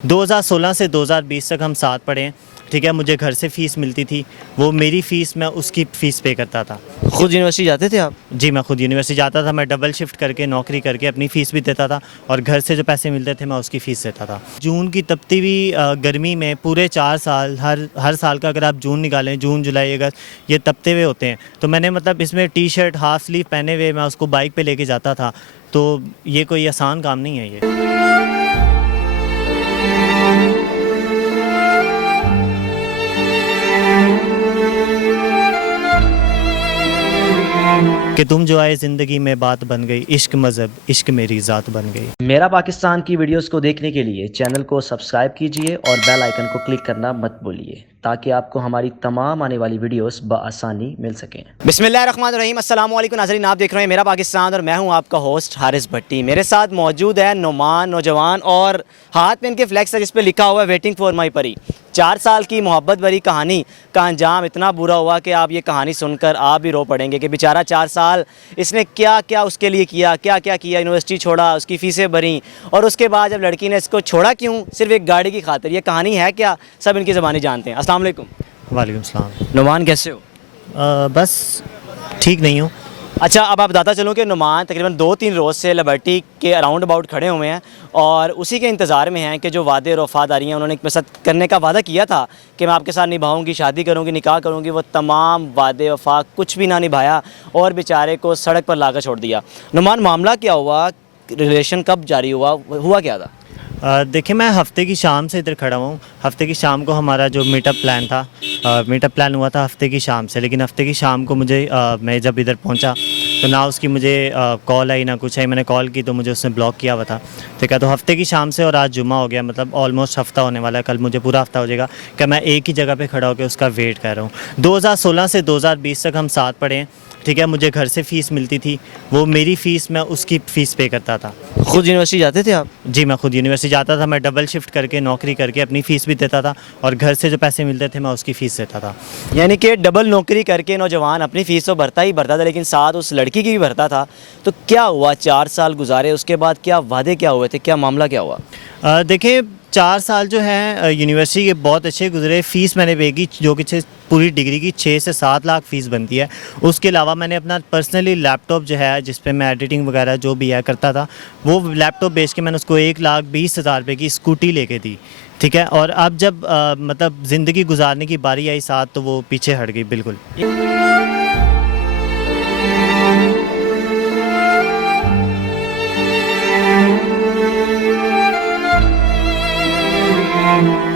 2016 से 2020 तक हम साथ पढ़े हैं। ठीक है, मुझे घर से फ़ीस मिलती थी, वो मेरी फ़ीस मैं उसकी फ़ीस पे करता था। खुद यूनिवर्सिटी जाते थे आप? जी, मैं खुद यूनिवर्सिटी जाता था, मैं डबल शिफ्ट करके नौकरी करके अपनी फ़ीस भी देता था और घर से जो पैसे मिलते थे मैं उसकी फ़ीस देता था। जून की तपती हुई गर्मी में पूरे 4 साल हर साल का अगर आप जून निकालें, जून, जुलाई, अगस्त, ये तपते हुए होते हैं। तो मैंने मतलब इसमें टी-शर्ट, हाफ स्लीव पहने हुए मैं उसको बाइक पे लेके जाता था। तो ये कोई आसान काम नहीं है ये। कि तुम जो आए ज़िंदगी में बात बन गई, इश्क मज़हब, इश्क मेरी ज़ात बन गई। मेरा पाकिस्तान की वीडियोस को देखने के लिए चैनल को सब्सक्राइब कीजिए और बेल आइकन को क्लिक करना मत भूलिए ताकि आपको हमारी तमाम आने वाली वीडियोस बआसानी मिल सकें। बिस्मिल्लाहिर्रहमानिर्रहीम, अस्सलाम वालेकुम नाज़रीन, आप देख रहे हैं मेरा पाकिस्तान और मैं हूं आपका होस्ट हारिस भट्टी। मेरे साथ मौजूद है नुमान नौजवान और हाथ में इनके फ्लैक्स है जिस पे लिखा हुआ है वेटिंग फॉर माई परी। 4 साल की मोहब्बत भरी कहानी का अंजाम इतना बुरा हुआ कि आप ये कहानी सुनकर आप भी रो पड़ेंगे कि बेचारा 4 साल इसने क्या क्या उसके लिए किया, क्या क्या किया। यूनिवर्सिटी छोड़ा, उसकी फ़ीसें भरी और उसके बाद जब लड़की ने इसको छोड़ा क्यों, सिर्फ एक गाड़ी की खातिर। ये कहानी है क्या, सब इनकी ज़बानी जानते हैं। अस्सलाम वालेकुम। वालेकुम सलाम। नुमान कैसे हो? बस ठीक नहीं हूँ। अच्छा, अब आप बताता चलूँ कि नुमान तकरीबन 2-3 रोज़ से लिबर्टी के अराउंड अबाउट खड़े हुए हैं और उसी के इंतज़ार में हैं कि जो वादे और वफ़ादारी हैं उन्होंने मेरे साथ करने का वादा किया था कि मैं आपके साथ निभाऊंगी, शादी करूंगी, निकाह करूंगी, वो तमाम वादे वफ़ा कुछ भी ना निभाया और बेचारे को सड़क पर लाकर छोड़ दिया। नुमान, मामला क्या हुआ, रिलेशन कब जारी हुआ क्या था? देखिए, मैं हफ़्ते की शाम से इधर खड़ा हूँ। हफ़्ते की शाम को हमारा जो मीटअप प्लान था, मीटअप प्लान हुआ था हफ़्ते की शाम से, लेकिन हफ़्ते की शाम को मुझे मैं जब इधर पहुँचा तो ना उसकी मुझे कॉल आई ना कुछ आई। मैंने कॉल की तो मुझे उसने ब्लॉक किया हुआ था। ठीक है, तो हफ़्ते की शाम से और आज जुम्मा हो गया, मतलब ऑलमोस्ट हफ़्ता होने वाला है। कल मुझे पूरा हफ़्ता हो जाएगा कि मैं एक ही जगह पे खड़ा होकर उसका वेट कर रहा हूँ। 2016 से 2020 तक हम साथ पढ़े हैं। ठीक है, मुझे घर से फ़ीस मिलती थी, वो मेरी फ़ीस मैं उसकी फ़ीस पे करता था। खुद यूनिवर्सिटी जाते थे आप? जी, मैं खुद यूनिवर्सिटी जाता था, मैं डबल शिफ्ट करके नौकरी करके अपनी फ़ीस भी देता था और घर से जो पैसे मिलते थे मैं उसकी फ़ीस देता था। यानी कि डबल नौकरी करके नौजवान अपनी फ़ीस तो भरता ही भरता था लेकिन साथ उस लड़की की भी भरता था। तो क्या हुआ, 4 साल गुजारे, उसके बाद क्या वादे क्या हुए थे, क्या मामला क्या हुआ? देखिए, 4 साल जो हैं यूनिवर्सिटी के बहुत अच्छे गुज़रे। फ़ीस मैंने पे की जो कि पूरी डिग्री की 6 से 7 लाख फ़ीस बनती है। उसके अलावा मैंने अपना पर्सनली लैपटॉप जो है जिस पे मैं एडिटिंग वगैरह जो भी है करता था, वो लैपटॉप बेच के मैंने उसको 1,20,000 रुपये की स्कूटी लेके दी। ठीक है, और अब जब मतलब ज़िंदगी गुजारने की बारी आई साथ, तो वो पीछे हट गई बिल्कुल।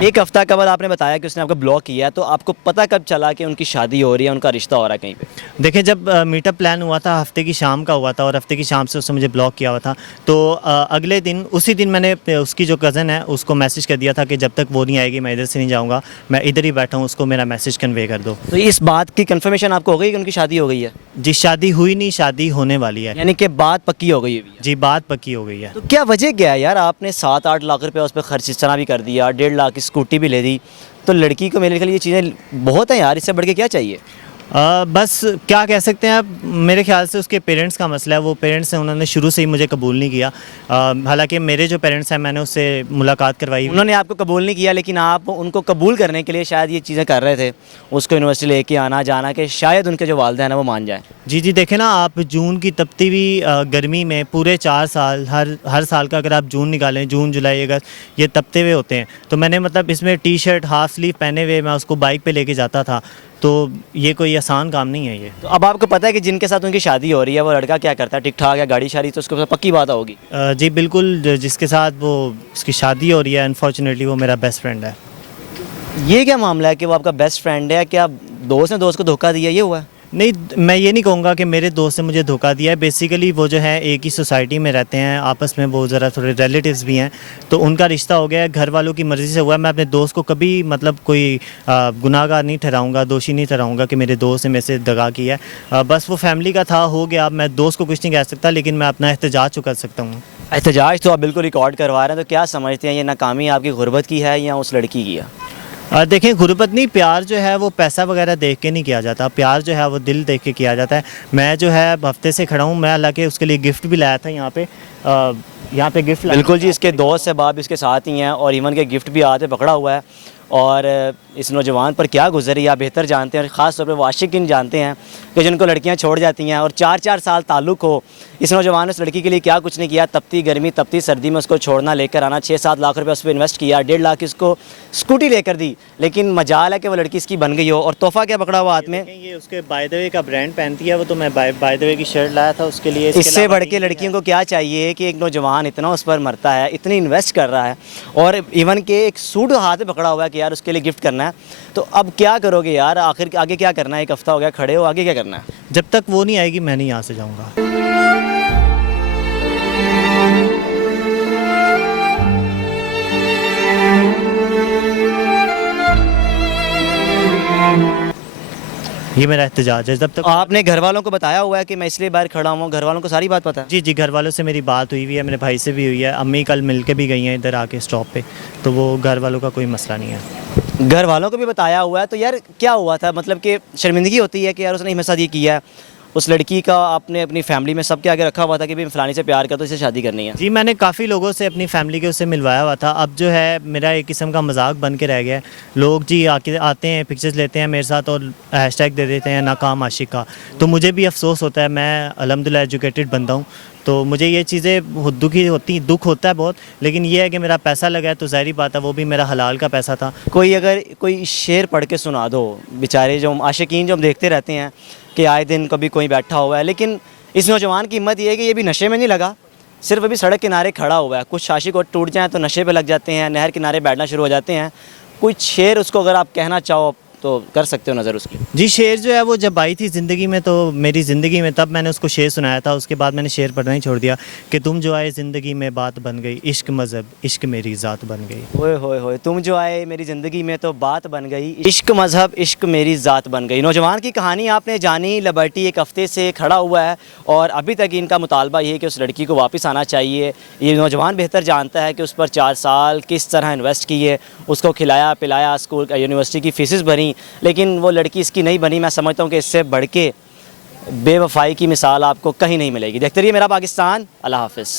एक हफ्ता के बाद आपने बताया कि उसने आपको ब्लॉक किया, तो आपको पता कब चला कि उनकी शादी हो रही है, उनका रिश्ता हो रहा है कहीं पे? देखिए, जब मीटअप प्लान हुआ था हफ़्ते की शाम का हुआ था और हफ़्ते की शाम से उसने मुझे ब्लॉक किया हुआ था, तो अगले दिन उसी दिन मैंने उसकी जो कज़न है उसको मैसेज कर दिया था कि जब तक वो नहीं आएगी मैं इधर से नहीं जाऊँगा, मैं इधर ही बैठा हूँ, उसको मेरा मैसेज कन्वे कर दो। तो इस बात की कंफर्मेशन आपको हो गई कि उनकी शादी हो गई है? जी, शादी हुई नहीं, शादी होने वाली है। यानी कि बात पक्की हो गई है? जी, बात पक्की हो गई है। तो क्या वजह क्या है यार, आपने 7-8 लाख रुपया उस पर खर्च इस तरह भी कर दिया, 1.5 लाख की स्कूटी भी ले दी, तो लड़की को मेरे ख्याल ये चीज़ें बहुत हैं यार, इससे बढ़ के क्या चाहिए? बस क्या कह सकते हैं, अब मेरे ख्याल से उसके पेरेंट्स का मसला है। वो पेरेंट्स हैं, उन्होंने शुरू से ही मुझे कबूल नहीं किया। हालांकि मेरे जो पेरेंट्स हैं मैंने उससे मुलाकात करवाई। उन्होंने आपको कबूल नहीं किया लेकिन आप उनको कबूल करने के लिए शायद ये चीज़ें कर रहे थे, उसको यूनिवर्सिटी लेके आना जाना, कि शायद उनके जो वालिदैन हैं वो मान जाएँ। जी जी, देखें ना आप, जून की तपती हुई गर्मी में पूरे 4 साल हर साल का अगर आप जून निकालें, जून, जुलाई, अगस्त, ये तपते हुए होते हैं। तो मैंने मतलब इसमें टी-शर्ट, हाफ स्लीव पहने हुए मैं उसको बाइक पे लेके जाता था। तो ये कोई आसान काम नहीं है ये। तो अब आपको पता है कि जिनके साथ उनकी शादी हो रही है वो लड़का क्या करता है, ठीक ठाक है, गाड़ी शाड़ी, तो उसके साथ पक्की बात होगी? जी बिल्कुल, जिसके साथ वो उसकी शादी हो रही है अनफॉर्चुनेटली वो मेरा बेस्ट फ्रेंड है। ये क्या मामला है कि वो आपका बेस्ट फ्रेंड है? क्या दोस्त ने दोस्त को धोखा दिया, ये हुआ है? नहीं, मैं ये नहीं कहूँगा कि मेरे दोस्त ने मुझे धोखा दिया है। बेसिकली वो जो है एक ही सोसाइटी में रहते हैं, आपस में वो ज़रा थोड़े रिलेटिव्स भी हैं, तो उनका रिश्ता हो गया है, घर वालों की मर्ज़ी से हुआ है। मैं अपने दोस्त को कभी मतलब कोई गुनाहगार नहीं ठहराऊँगा, दोषी नहीं ठहराऊँगा कि मेरे दोस्त ने मेरे से दगा किया है। बस वो फैमिली का था, हो गया। अब मैं दोस्त को कुछ नहीं कह सकता, लेकिन मैं अपना एहतजाज तो कर सकता हूँ। एहतजाज तो आप बिल्कुल रिकॉर्ड करवा रहे हैं, तो क्या समझते हैं, ये नाकामी आपकी गुर्बत की है या उस लड़की की है? देखें गुरुपत्नी, प्यार जो है वो पैसा वगैरह देख के नहीं किया जाता, प्यार जो है वो दिल देख के किया जाता है। मैं जो है हफ्ते से खड़ा हूँ, मैं हालांकि उसके लिए गिफ्ट भी लाया था यहाँ पे गिफ्ट बिल्कुल जी, इसके दोस्त अहबाब इसके साथ ही हैं और इवन के गिफ्ट भी हाथ में पकड़ा हुआ है। और इस नौजवान पर क्या गुजरी आप बेहतर जानते हैं, और ख़ास तौर पे वो आशिकीन जानते हैं कि जिनको लड़कियां छोड़ जाती हैं और 4-4 साल ताल्लुक़ हो। इस नौजवान ने उस लड़की के लिए क्या कुछ नहीं किया, तपती गर्मी तपती सर्दी में उसको छोड़ना, लेकर आना, 6-7 लाख रुपये उस पर इन्वेस्ट किया, 1.5 लाख की उसको स्कूटी लेकर दी, लेकिन मजाल है कि वो लड़की इसकी बन गई हो। और तोहफ़ा क्या पकड़ा हुआ हाथ में, ये उसके बाय द वे का ब्रांड पहनती है वो, तो मैं बाय द वे की शर्ट लाया था उसके लिए। इससे बढ़ के लड़कियों को क्या चाहिए कि एक नौजवान इतना उस पर मरता है, इतनी इन्वेस्ट कर रहा है, और इवन के एक सूट हाथ में पकड़ा हुआ है कि यार उसके लिए गिफ्ट करना है। तो अब क्या करोगे यार, आखिर आगे क्या करना है? 1 हफ्ता हो गया खड़े हो, आगे क्या करना है? जब तक वो नहीं आएगी मैं नहीं यहाँ से जाऊँगा। ये मेरा एहतजाज है। जब तक आपने घर वालों को बताया हुआ है कि मैं इसलिए बाहर खड़ा हूँ, घर वालों को सारी बात पता है? जी घर वालों से मेरी बात हुई है, मेरे भाई से भी हुई है, अम्मी कल मिल के भी गई हैं इधर आके स्टॉप पे, तो वो घर वालों का कोई मसला नहीं है। घर वालों को भी बताया हुआ है, तो यार क्या हुआ था? मतलब कि शर्मिंदगी होती है कि यार उसने मेरे साथ ये किया है। उस लड़की का आपने अपनी फैमिली में सबके आगे रखा हुआ था कि भाई फलानी से प्यार करता तो इससे शादी करनी है। जी मैंने काफ़ी लोगों से अपनी फैमिली के उससे मिलवाया हुआ था। अब जो है मेरा एक किस्म का मजाक बन के रह गया है। लोग जी आते हैं, पिक्चर्स लेते हैं मेरे साथ और हैशटैग दे देते हैं नाकाम आशिक का। तो मुझे भी अफसोस होता है, मैं अल्हम्दुलिल्लाह एजुकेटेड बंदा हूँ, तो मुझे ये चीज़ें दुख होता है बहुत, लेकिन ये है कि मेरा पैसा लगा है तो ज़ाहिर बात है वो भी मेरा हलाल का पैसा था। कोई अगर कोई शेर पढ़ के सुना दो, बेचारे जो आशिकीन जो हम देखते रहते हैं कि आए दिन कभी कोई बैठा हुआ है, लेकिन इस नौजवान की हिम्मत ये है कि ये भी नशे में नहीं लगा, सिर्फ अभी सड़क किनारे खड़ा हुआ है। कुछ आशिक और टूट जाएँ तो नशे पे लग जाते हैं, नहर किनारे बैठना शुरू हो जाते हैं। कोई शेर उसको अगर आप कहना चाहो तो कर सकते हो नज़र उसकी। जी शेर जो है वो जब आई थी ज़िंदगी में, तो मेरी ज़िंदगी में, तब मैंने उसको शेर सुनाया था। उसके बाद मैंने शेर पढ़ना ही छोड़ दिया कि तुम जो आए ज़िंदगी में बात बन गई, इश्क मज़हब इश्क मेरी ज़ात बन गई। ओए होए होए, तुम जो आए मेरी ज़िंदगी में तो बात बन गई, इश्क मज़हब इश्क मेरी ज़ात बन गई। नौजवान की कहानी आपने जानी। लिबर्टी 1 हफ़्ते से खड़ा हुआ है और अभी तक इनका मुतालबा ये है कि उस लड़की को वापस आना चाहिए। ये नौजवान बेहतर जानता है कि उस पर 4 साल किस तरह इन्वेस्ट किए, उसको खिलाया पिलाया, स्कूल यूनिवर्सिटी की फ़ीसेस भरी, लेकिन वो लड़की इसकी नहीं बनी। मैं समझता हूँ कि इससे बढ़ के बेवफाई की मिसाल आपको कहीं नहीं मिलेगी। देखते रहिए मेरा पाकिस्तान। अल्लाह हाफ़िज़।